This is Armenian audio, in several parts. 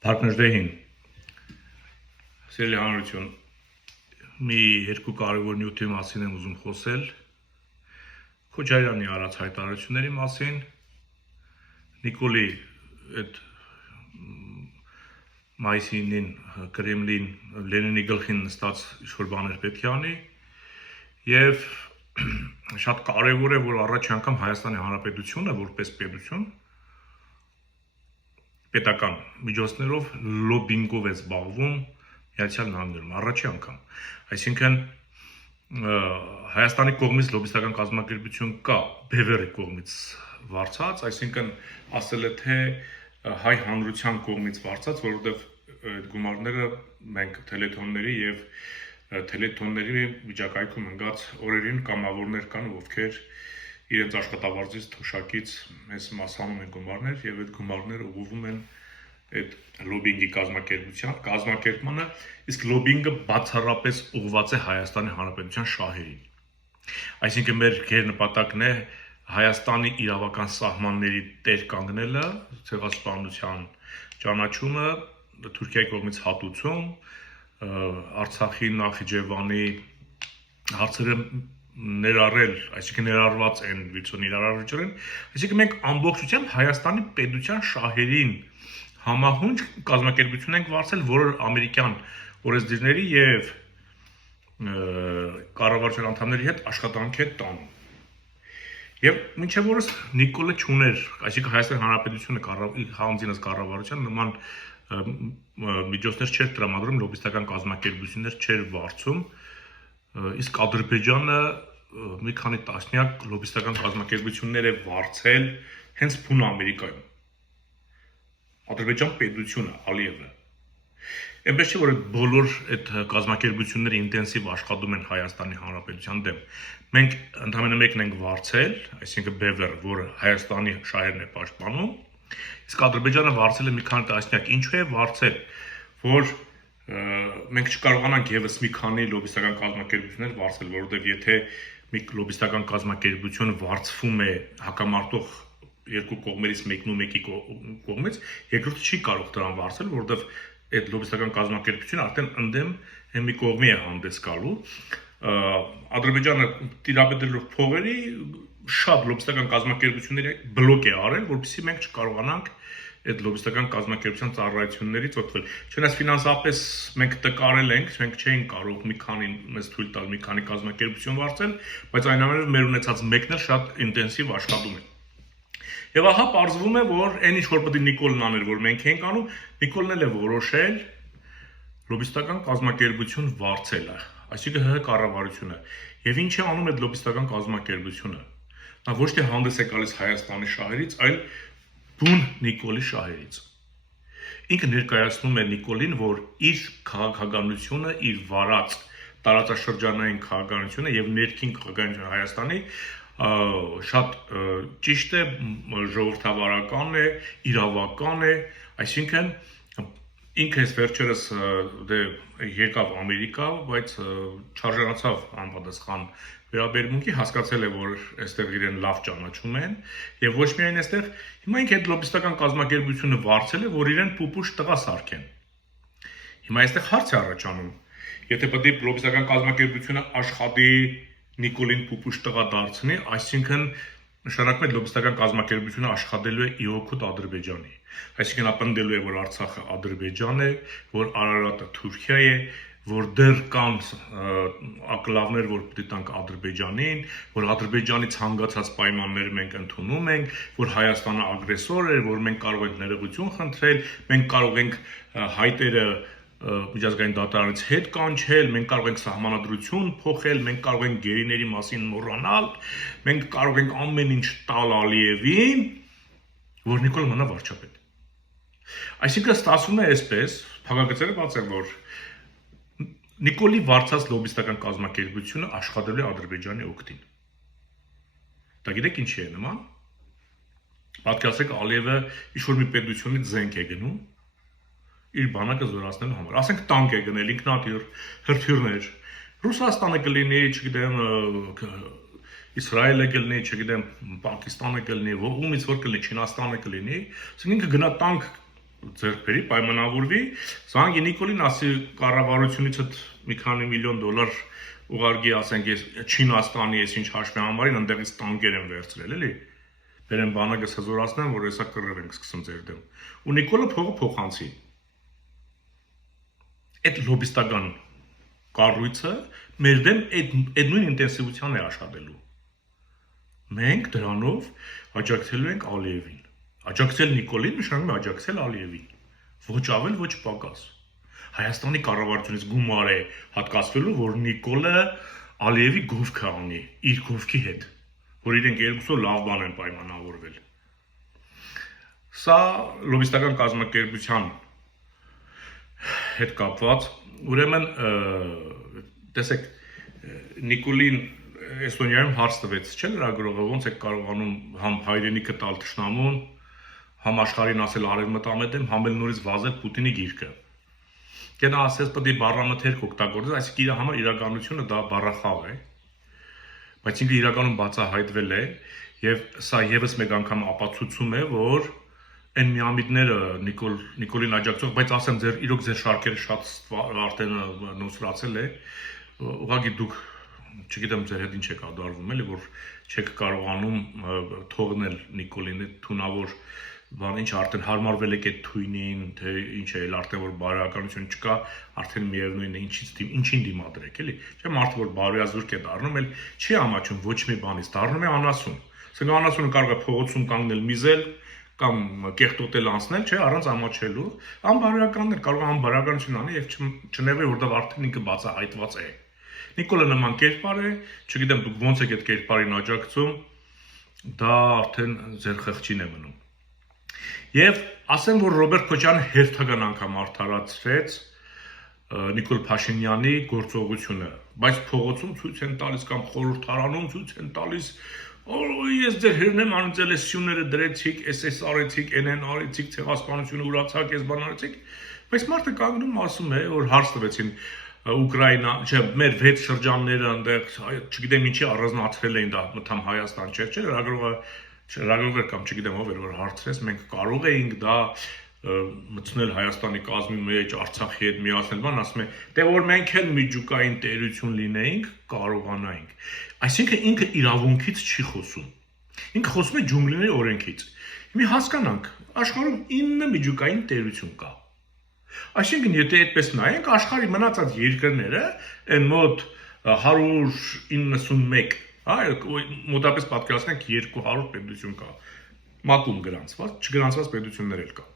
Partnerdehin Սիրելի հանրություն, մի երկու կարևոր նյութի մասին եմ ուզում խոսել, Քոչարյանի արած հայտարարությունների մասին, Նիկոլի այդ մայիսի 9-ին Կրեմլին Լենինի գլխին նստած ինչ-որ բաներ պետք է անի եւ շատ կարևոր է, որ առաջի անգամ Հայաստանի Հանրապետությունը որպես պետություն պետական միջոցներով լոբինգով է զբաղվում Միացյալ Նահանգներում առաջի անգամ, այսինքն Հայաստանի կողմից լոբիստական կազմակերպություն կա, Բևերի կողմից վարձած, այսինքն ասել է թե հայ հանրության կողմից վարձած, որովհետև այդ գումարները մենք թելեթոնների եւ թելեթոնների վիճակայքում ընկած օրերին կամավորներ կան, ովքեր իրենց աշխատավարձից թոշակից մեզ մասանում են գումարներ եւ այդ գումարները ուղղվում են այդ լոբինգի կազմակերպմանը, իսկ լոբինգը բացառապես ուղղված է Հայաստանի Հանրապետության շահերին։ Այսինքն մեր նպատակն է Հայաստանի իրավական սահմանների տեր կանգնելը, ցեղասպանության ճանաչումը, Թուրքիայի կողմից հատուցում, Արցախի Նախիջևանի հարցերը ներառել, այսինքն ներառված են վիճակի իրարարությունն, այսինքն մենք ամբողջությամբ Հայաստանի պետության շահերին համահունչ կազմակերպություն ենք վարձել, որը ամերիկյան օրենսդիրների եւ կառավարության անդամների հետ աշխատանք է տանում։ Եվ մինչև օրս Նիկոլը չուներ, այսինքն Հայաստանի Հանրապետությունը հանձինս կառավարության նման միջոցներ չէր տրամադրում, լոբիստական կազմակերպություններ չէր վարձում, իսկ Ադրբեջանը մի քանի տասնյակ լոբիստական կազմակերպություններ է վարձել հենց Փուն Ամերիկայում։ Ադրբեջան պետությունը, Ալիևը։ Այնպես չէ, որ բոլոր այդ կազմակերպությունները ինտենսիվ աշխատում են Հայաստանի Հանրապետության դեմ։ Մենք ընդհանրապես մեկն ենք վարձել, այսինքն Բևեր, որը Հայաստանի շահերն է պաշտպանում, իսկ Ադրբեջանը վարձել է մի քանի տասնյակ։ Ինչու է վարձել, որ մենք չկարողանանք եւս մի քանի լոբիստական կազմակերպություններ վարձել, որովհետեւ եթե մի լոբիստական կազմակերպություն վարձվում է հակամարտող երկու կողմերից մեկն ու մեկի կողմից, երկրորդը չի կարող դրան վարձել, որովհետև այդ լոբիստական կազմակերպությունը արդեն ընդդեմ մի կողմի է հանդես գալու։ Ադրբեջանը տիրապետելով փողերի շատ լոբիստական կազմակերպությունների բլոկ է արել, որովհետեւ մենք չկարողանանք այդ լոբիստական կազմակերպության ծառայություններից օգտվել։ Չնայած ֆինանսապես մենք տկարել ենք, մենք չէինք կարող մի քանի մեզ թույլ տալ մի քանի կազմակերպություն վարձել, բայց այնուամենայնիվ մեր ունեցած մեկն էլ շատ ինտենսիվ աշխատում է։ Եվ ահա պարզվում է, որ այն ինչ որ պետք է Նիկոլն աներ, որ մենք ենք անում, Նիկոլն էլ է որոշել լոբիստական կազմակերպություն վարձելը, այսինքն ՀՀ կառավարությունը։ Եվ ինչ է անում այդ լոբիստական կազմակերպությունը։ Նա ոչ թե հանդես է գալիս Հայաստանի շահերից, այլ Բուն Նիկոլի շահերից։ Ինքը ներկայացնում է Նիկոլին, որ իր քաղաքականությունը, իր վարած տարածաշրջանային քաղաքականությունը եւ ներքին քաղաքականությունը Հայաստանի շատ ճիշտ է, ժողովրդավարական է, իրավական է, այսինքն ինքը վերջերս եկավ Ամերիկա, բայց չարժանացավ անպատասխան վերաբերմունքի, հասկացել է, որ այստեղ իրեն լավ ճանաչում են, եւ ոչ միայն այստեղ, հիմա ինքը այդ լոբիստական կազմակերպությունը վարձել է, որ իրեն պուպուշ տղա սարքեն։ Հիմա այստեղ հարց է առաջանում, եթե պետք է լոբիստական կազմակերպությունը աշխատի Նիկոլին պուպուշ տղա դարձնի, այսինքն նշանակում է լոբիստական կազմակերպությունը աշխատելու է ի օգուտ Ադրբեջանի։ Այսինքն ապնդելու է, որ Արցախը Ադրբեջան է, որ Արարատը Թուրքիա է, որ դեռ կան ակլավներ, որ պետք է տանք Ադրբեջանին, որ Ադրբեջանի ցանկացած պայմանները մենք ընդունում ենք, որ Հայաստանը ագրեսոր է, որ մենք կարող ենք ներողություն խնդրել, մենք կարող ենք հայտերը միջազգային դատարանից հետ կանչել, մենք կարող ենք սահմանադրություն փոխել, մենք կարող ենք գերիների մասին մոռանալ, մենք կարող ենք ամեն ինչ տալ Ալիևին, որ Նիկոլ մնա վարչապետ։ Այսինքն ստացվում է այսպես, փակագծերը բաց են, որ Նիկոլի վարձած լոբիստական կազմակերպությունը աշխատելու է Ադրբեջանի օգտին։ Դա գիտեք ինչի է նման։ Պատկերացրեք Ալիևը ինչ-որ մի պետությունից զենք է գնում իր բանակը զորացնելու համար։ Ասենք տանկ է գնել, ինքնաթիռ, հրթիռներ, Ռուսաստանը կլինի, չգիտեմ, Իսրայելը կլինի, չգիտեմ, Պակիստանը կլինի, ումից որ կլինի, Չինաստանը կլինի, ասենք ինքը գնա տանկ ձեռքբերի, պայմանավորվի, զանգի Նիկոլին ասի կառավարությունից մի քանի միլիոն դոլար ուղարկի, ասենք, ես Չինաստանի ես ինչ հաշվի համարին ընդդեղից տանկեր են վերցրել, էլի։ Բերեն բանակը հզորացնեն, որ հեսա կռիվ ենք սկսում ձեր դեմ։ Ու Նիկոլը փողը փոխանցի։ Այդ լոբիստական կառույցը մեր դեմ այդ նույն ինտենսիվության է աշխատելու։ Մենք դրանով աջակցելու ենք Ալիևին։ Աջակցել Նիկոլին նշանակում է աջակցել Ալիևին։ Ոչ ավել, ոչ պակաս։ Հայաստանի կառավարությունից գումար է հատկացվելու, որ Նիկոլը Ալիևի գովքը անի իր գովքի հետ, որ իրենք երկուսով լավ բան են պայմանավորվել։ Սա լոբիստական կազմակերպության հետ կապված, ուրեմն տեսեք Նիկոլին Էստոնիայում հարց տվեց, չէ՞ լրագրողը ոնց է կարողանում համ հայրենիքը տալ թշնամուն, համ աշխարհին ասել արևմտամետեմ, համ էլ նորից վազել Պուտինի գիրկը։ Գնա ասես պետք է բառամթերք օգտագործել, այսինքն իր համար իրականությունը դա բառախաղ է, բայց ինքը իրականում բացահայտվել է եւ սա եւս մեկ անգամ ապացուցում է, որ այն միամիտները Նիկոլին աջակցող, բայց ասեմ ձեր իրոք ձեր շարքերը շատ արդեն նոսրացել է, ուղղակի դուք չգիտեմ ձեր հետ ինչ է կատարվում, էլի որ չեք կարողանում թողնել Նիկոլին այդ թունավոր բան, ինչ արդեն հարմարվել եք այդ թույնին, թե ինչ է, արդեն որ բարոյականություն չկա, արդեն միևնույն է ինչին դիմադրեք, էլի։ Չէ՞ մարդը որ բարոյազուրկ է դառնում, էլ չի ամաչում ոչ մի բանից, դառնում է անասուն։ Սա անասունը կարող է փողոցում կանգնել միզել կամ կեղտոտել անցնել, չէ, առանց ամաչելու, անբարոյականներ կարող է անբարոյականություն անի եւ չնեղվի, որտեղ արդեն ինքը բացահայտված է։ Նիկոլը նման կերպար է, չգիտեմ դուք ոնց եք այդ կերպարին աջակցում, դա արդեն ձեր խղճին է մնում։ Եվ ասեմ, որ Ռոբերտ Քոչյանը հերթական անգամ արդարացրեց Նիկոլ Փաշինյանի գործողությունը, բայց փողոցում ցույց են տալիս կամ խորհրդարանում ցույց են տալիս, ես ձեր հերնեմ անձել ես սյուները դրեցիք, SS արեցիք, NN արեցիք, ցեղասպանությունը ուրացաք, ես բան արեցիք, բայց մարդը կանգնում ասում է, որ հարց տվեցին Ուկրաինա, չէ, մեր 6 շրջանները այնտեղ, չգիտեմ ինչի առանձնացրել էին դա մտամ Հայաստան, չէ, լրագրողը կամ չգիտեմ ով էր որ հարցրեց, մենք կարող էինք դա մտցնել Հայաստանի կազմի մեջ, Արցախի հետ միացնել, բան ասում է, դե որ մենք էլ միջուկային տերություն լինեինք, կարողանայինք։ Այսինքն ինքը իրավունքից չի խոսում։ Ինքը խոսում է ջունգլիների օրենքից։ Մի հասկանանք, աշխարհում 9 միջուկային տերություն կա։ Այսինքն եթե այդպես նայենք, աշխարհի մնացած երկրները այն մոտ 191, մոտապես պատկերացնենք 200 պետություն կա։ Մակում գրանցված, չգրանցված պետություններ էլ կա։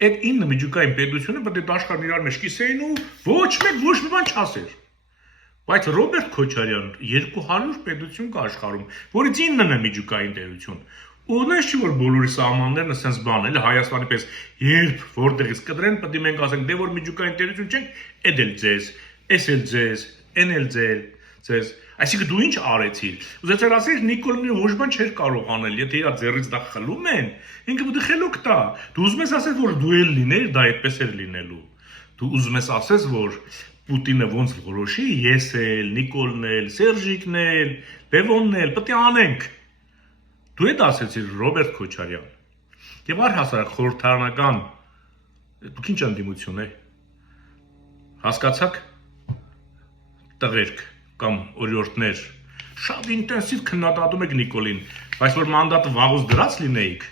Այդ 9 միջուկային պետությունը պետք է դաշկարն իրար մեջ կիսեին ու ոչ մի բան չասեր։ Բայց Ռոբերտ Քոչարյան 200 պետություն կա աշխարհում, որից 9-ն է միջուկային տերություն։ Ու նույնիսկ չի որ բոլորի սահմաններն ասենց բան էլ Հայաստանի պես երբ որտեղից կդրեն, պետք է մենք ասենք, դե որ միջուկային տերություն չենք, էդ էլ ձեզ, էս էլ ձեզ, են էլ ձեզ։ Այսինքն դու ինչ արեցիր։ Ուզեցել ասել Նիկոլին ոչ բան չէր կարող անել, եթե իր ձեռից դա խլում են, ինքը պետք է խելոք տա։ Դու ուզում ես ասես, որ դու էլ լիներ, դա այդպես էր լինելու։ Դու ուզում ես ասես, որ Պուտինը ոնց որոշի, ես էլ, Նիկոլն էլ, Սերժիկն էլ, Լևոնն էլ, պետք է անենք։ Դու եք ասեցիր Ռոբերտ Քոչարյան։ Եվ առհասարակ խորհրդարանական դուք ինչ անդիմություն է։ Հասկացաք տղերք կամ օրիորդներ շատ ինտենսիվ քննադատում եք Նիկոլին, բայց որ մանդատը վաղուց դրած լինեիք,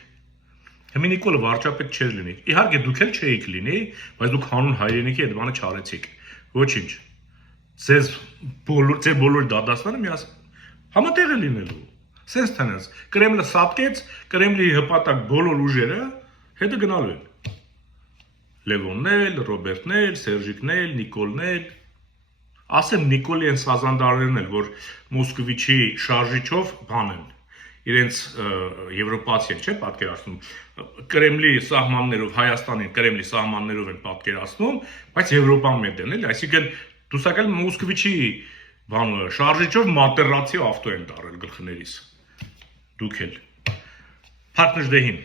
հիմա Նիկոլը վարչապետ չէր լինի։ Իհարկե դուք էլ չէիք լինի, բայց դուք հանուն հայրենիքի այդ բանը չարեցիք։ Ոչինչ։ Ձեզ բոլոր դատաստանը միասին համատեղ է լինելու։ Սենց տանած Կրեմլը սատկեց, Կրեմլի հպատակ բոլոր ուժերը հետը գնալու են։ Լևոնն էլ, Ռոբերտն էլ, Սերժիկն էլ, Նիկոլն էլ։ Ասեմ Նիկոլի են սազանդարներն էլ, որ Մոսկվիչի շարժիչով բան են, իրենց եվրոպացի են, չէ, պատկերացնում, Կրեմլի սահմաններով, Հայաստանի Կրեմլի սահմաններով են պատկերացնում, բայց Եվրոպան մետ են, էլի, այսինքն դուսակալ Մոսկվիչի բանը շարժիչով մատերացի ավտո են տարել գլխներիս, դուք էլ, Փարտնժդեհին